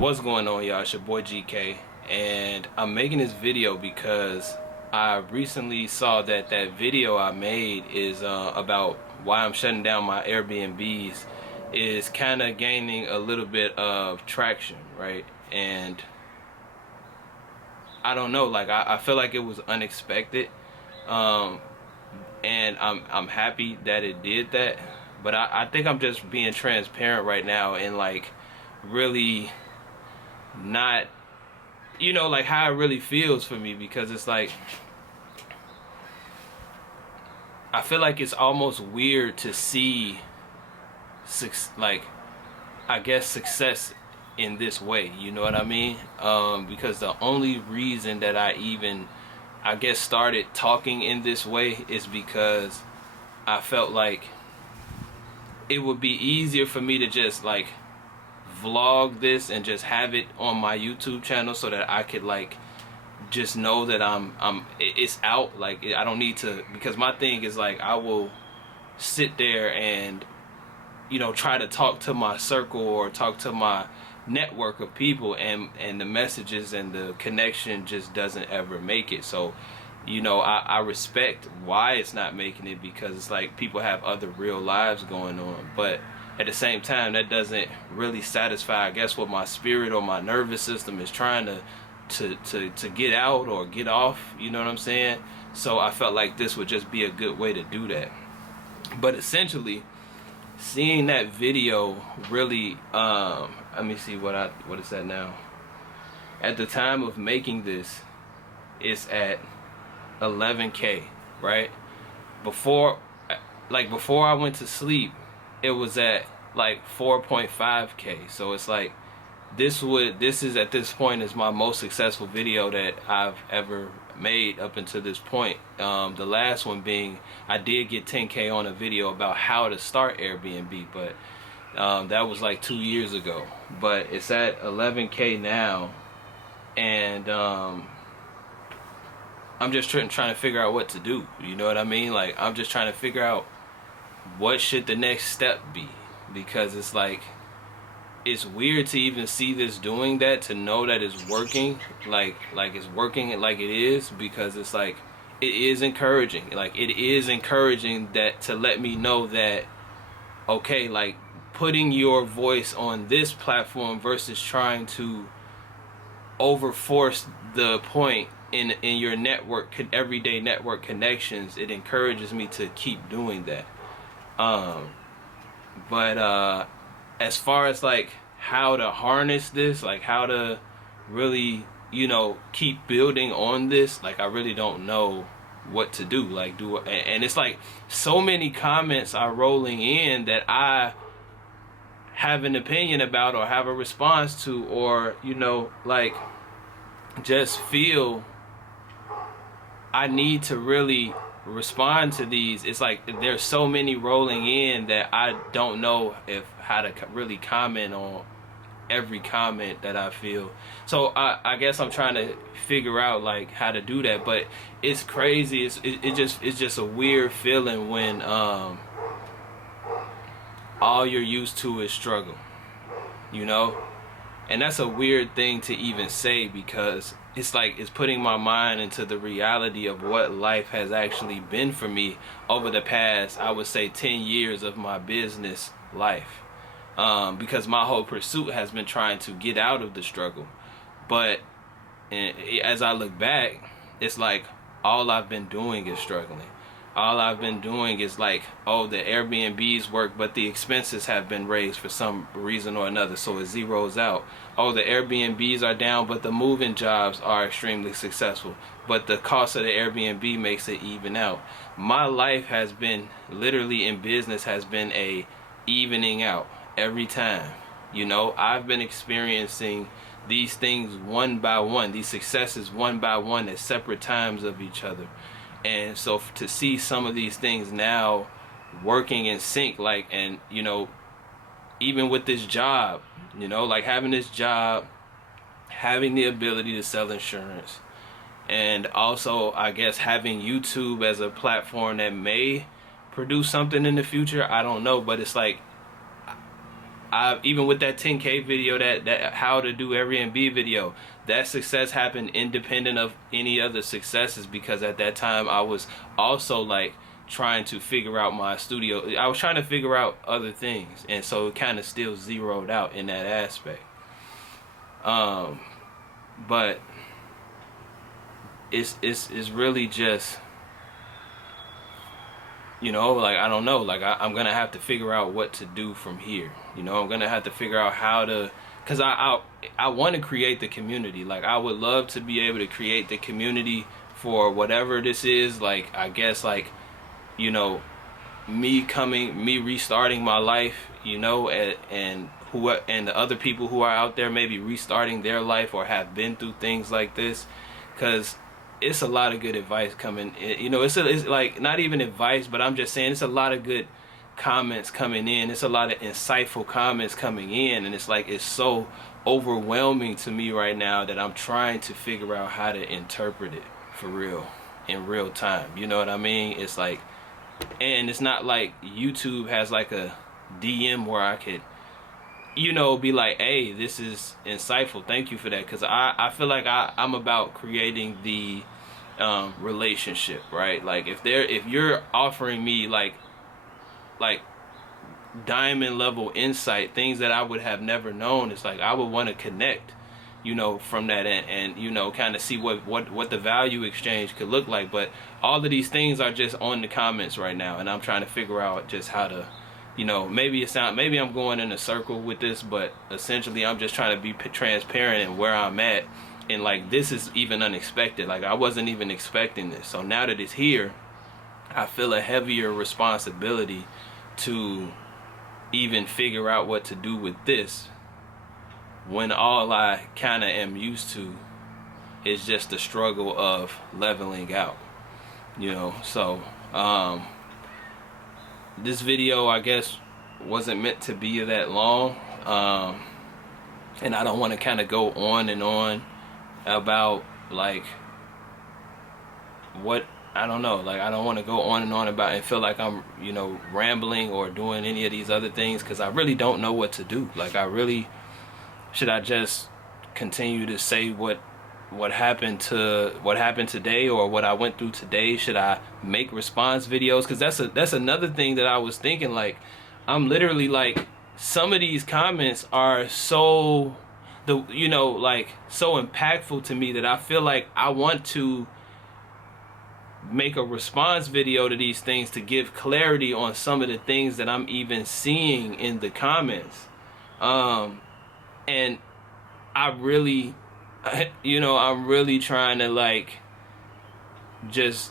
What's going on, y'all? It's your boy GK, and I'm making this video because I recently saw that video I made is about why I'm shutting down my Airbnbs is kind of gaining a little bit of traction, right? And I don't know, like I feel like it was unexpected, and I'm happy that it did that, but I think I'm just being transparent right now and like really not, like how it really feels for me, because it's like I feel like it's almost weird to see like I guess success in this way, you know what I mean? Because the only reason that I even I guess started talking in this way is because I felt like it would be easier for me to just like vlog this and just have it on my YouTube channel so that I could like just know that it's out. Like I don't need to, because my thing is like I will sit there and try to talk to my circle or talk to my network of people, and the messages and the connection just doesn't ever make it. So I respect why it's not making it, because it's like people have other real lives going on, but at the same time that doesn't really satisfy, I guess, what my spirit or my nervous system is trying to get out or get off, you know what I'm saying? So I felt like this would just be a good way to do that. But essentially, seeing that video really let me see what is that now. At the time of making this, it's at 11K, right? Before I went to sleep, it was at like 4.5K. So it's like this is at this point is my most successful video that I've ever made up until this point. The last one being I did get 10K on a video about how to start Airbnb, but that was like 2 years ago. But it's at 11K now, and I'm just trying to figure out what to do, you know what I mean? Like I'm just trying to figure out what should the next step be, because it's like it's weird to even see this doing that, to know that it's working, like it's working like it is, because it's like it is encouraging. Like it is encouraging that to let me know that okay, like putting your voice on this platform versus trying to overforce the point in your network, everyday network connections, it encourages me to keep doing that. But as far as like how to harness this, like how to really keep building on this, like I really don't know what to do. Like and it's like so many comments are rolling in that I have an opinion about or have a response to, or like just feel I need to really respond to these. It's like there's so many rolling in that I don't know how to really comment on every comment that I feel. So I guess I'm trying to figure out like how to do that, but it's crazy. It's just a weird feeling when all you're used to is struggle, and that's a weird thing to even say, because it's like it's putting my mind into the reality of what life has actually been for me over the past, I would say, 10 years of my business life, because my whole pursuit has been trying to get out of the struggle. But as I look back, it's like all I've been doing is struggling. All I've been doing is like, oh, the Airbnbs work, but the expenses have been raised for some reason or another, so it zeroes out. Oh, the Airbnbs are down, but the moving jobs are extremely successful, but the cost of the Airbnb makes it even out. My life has been, literally in business, has been a evening out every time. I've been experiencing these things one by one, these successes one by one at separate times of each other. And so to see some of these things now working in sync, like, and even with this job, like having this job, having the ability to sell insurance, and also I guess having YouTube as a platform that may produce something in the future, I don't know, but it's like even with that 10K video, that how to do Airbnb video, that success happened independent of any other successes, because at that time I was also like trying to figure out my studio. I was trying to figure out other things, and so it kind of still zeroed out in that aspect. But it's really just, you know, like, I don't know, like I'm gonna have to figure out what to do from here. You know, I'm gonna have to figure out how to, because I want to create the community. Like, I would love to be able to create the community for whatever this is. Like, I guess, like, you know, me restarting my life, you know, and the other people who are out there maybe restarting their life or have been through things like this. Because it's a lot of good advice coming, you know, it's like, not even advice, but I'm just saying, it's a lot of good comments coming in. It's a lot of insightful comments coming in, and it's like, it's so overwhelming to me right now that I'm trying to figure out how to interpret it for real, in real time. You know what I mean? It's like, and it's not like YouTube has like a DM where I could, you know, be like, hey, this is insightful, thank you for that. Because I feel like I'm about creating the relationship, right? Like, if you're offering me like diamond level insight, things that I would have never known, it's like I would want to connect, you know, from that end, and you know, kind of see what the value exchange could look like. But all of these things are just on the comments right now, and I'm trying to figure out just how to, you know, maybe I'm going in a circle with this, but essentially I'm just trying to be transparent in where I'm at. And like, this is even unexpected. Like, I wasn't even expecting this. So now that it's here, I feel a heavier responsibility to even figure out what to do with this, when all I kind of am used to is just the struggle of leveling out, you know. So this video, I guess, wasn't meant to be that long, and I don't want to kind of go on and on about like what, I don't know, like, I don't want to go on and on about and feel like I'm, you know, rambling or doing any of these other things, because I really don't know what to do. Like, should I just continue to say what happened today, or what I went through today? Should I make response videos? Because that's another thing that I was thinking. Like, I'm literally like, some of these comments are so, you know, like, so impactful to me that I feel like I want to make a response video to these things to give clarity on some of the things that I'm even seeing in the comments. And I really, you know, I'm really trying to like just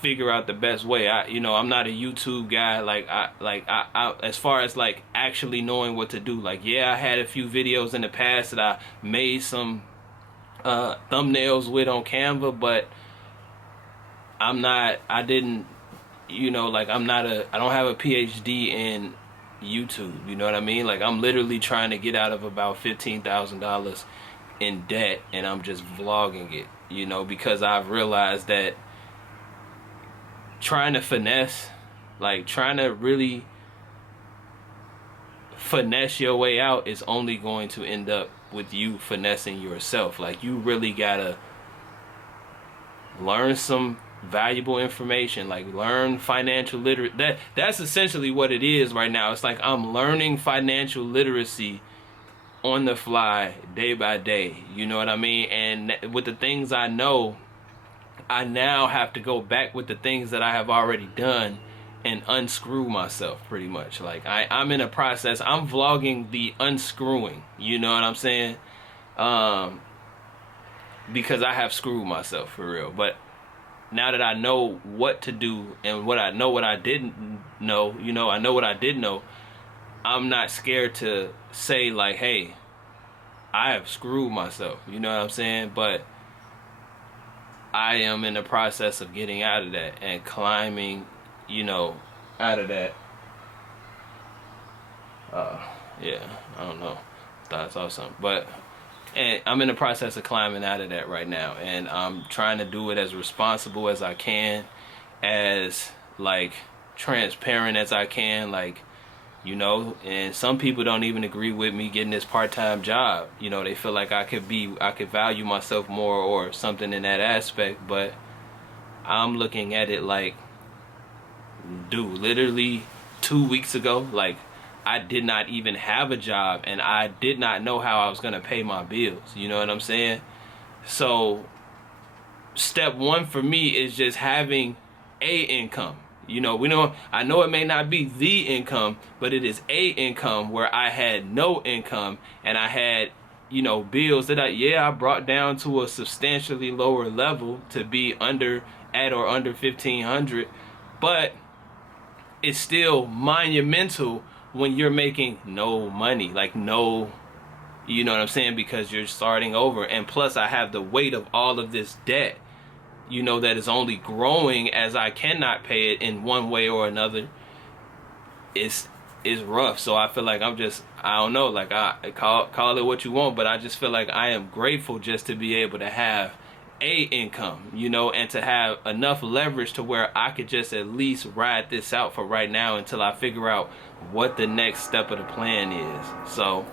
figure out the best way. You know, I'm not a YouTube guy. Like, I as far as like actually knowing what to do. Like, yeah, I had a few videos in the past that I made some thumbnails with on Canva, but I didn't, you know, like, I don't have a PhD in YouTube, you know what I mean? Like, I'm literally trying to get out of about $15,000 in debt, and I'm just vlogging it, you know, because I've realized that trying to finesse, like, trying to really finesse your way out is only going to end up with you finessing yourself. Like, you really gotta learn some valuable information, like learn financial literacy. That's essentially what it is right now. It's like I'm learning financial literacy on the fly, day by day, you know what I mean? And with the things I know, I now have to go back with the things that I have already done and unscrew myself, pretty much. Like, I'm in a process. I'm vlogging the unscrewing, you know what I'm saying? Because I have screwed myself for real. But now that I know what to do, and what I didn't know, you know, I know what I did know, I'm not scared to say like, hey, I have screwed myself, you know what I'm saying? But I am in the process of getting out of that and climbing, you know, out of that. Yeah, I don't know, thought I saw something, but and I'm in the process of climbing out of that right now, and I'm trying to do it as responsible as I can, as like transparent as I can. Like, you know, and some people don't even agree with me getting this part-time job. You know, they feel like I could value myself more or something in that aspect, but I'm looking at it like, dude, literally 2 weeks ago, like, I did not even have a job and I did not know how I was gonna pay my bills. You know what I'm saying? So step one for me is just having a income. You know, I know it may not be the income, but it is a income where I had no income and I had, you know, bills that I brought down to a substantially lower level to be at or under 1,500, but it's still monumental when you're making no money, like no, you know what I'm saying, because you're starting over. And plus I have the weight of all of this debt, you know, that is only growing as I cannot pay it in one way or another. It's rough. So I feel like I don't know, like, I call it what you want, but I just feel like I am grateful just to be able to have a income, you know, and to have enough leverage to where I could just at least ride this out for right now until I figure out what the next step of the plan is. So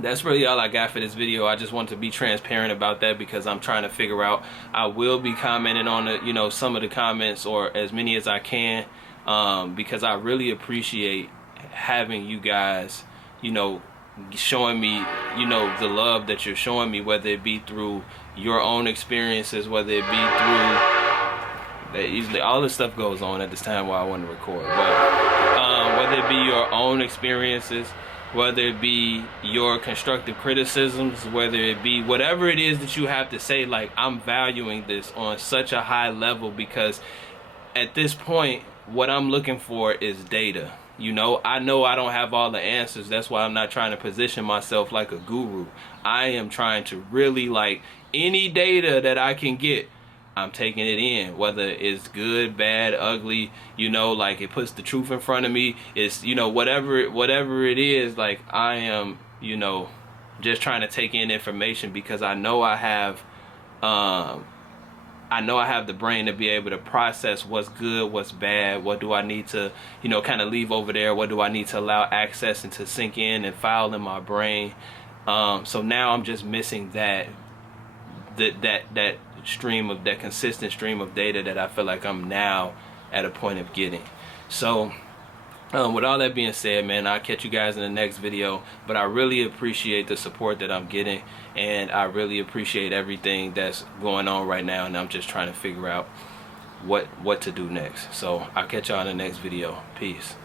that's really all I got for this video. I just want to be transparent about that because I'm trying to figure out. I will be commenting on the, you know, some of the comments, or as many as I can, because I really appreciate having you guys, you know, showing me, you know, the love that you're showing me, whether it be through your own experiences, whether it be through that, usually all this stuff goes on at this time while I want to record, but whether it be your own experiences, whether it be your constructive criticisms, whether it be whatever it is that you have to say, like, I'm valuing this on such a high level because at this point what I'm looking for is data. You know I don't have all the answers. That's why I'm not trying to position myself like a guru. I am trying to really, like, any data that I can get, I'm taking it in, whether it's good, bad, ugly, you know, like, it puts the truth in front of me. It's, you know, whatever it is, like, I am, you know, just trying to take in information because I know I have the brain to be able to process what's good, what's bad, what do I need to, you know, kind of leave over there, what do I need to allow access and to sink in and file in my brain. So now I'm just missing that stream of, that consistent stream of data that I feel like I'm now at a point of getting. So with all that being said, man, I'll catch you guys in the next video, but I really appreciate the support that I'm getting, and I really appreciate everything that's going on right now, and I'm just trying to figure out what to do next. So I'll catch y'all in the next video. Peace.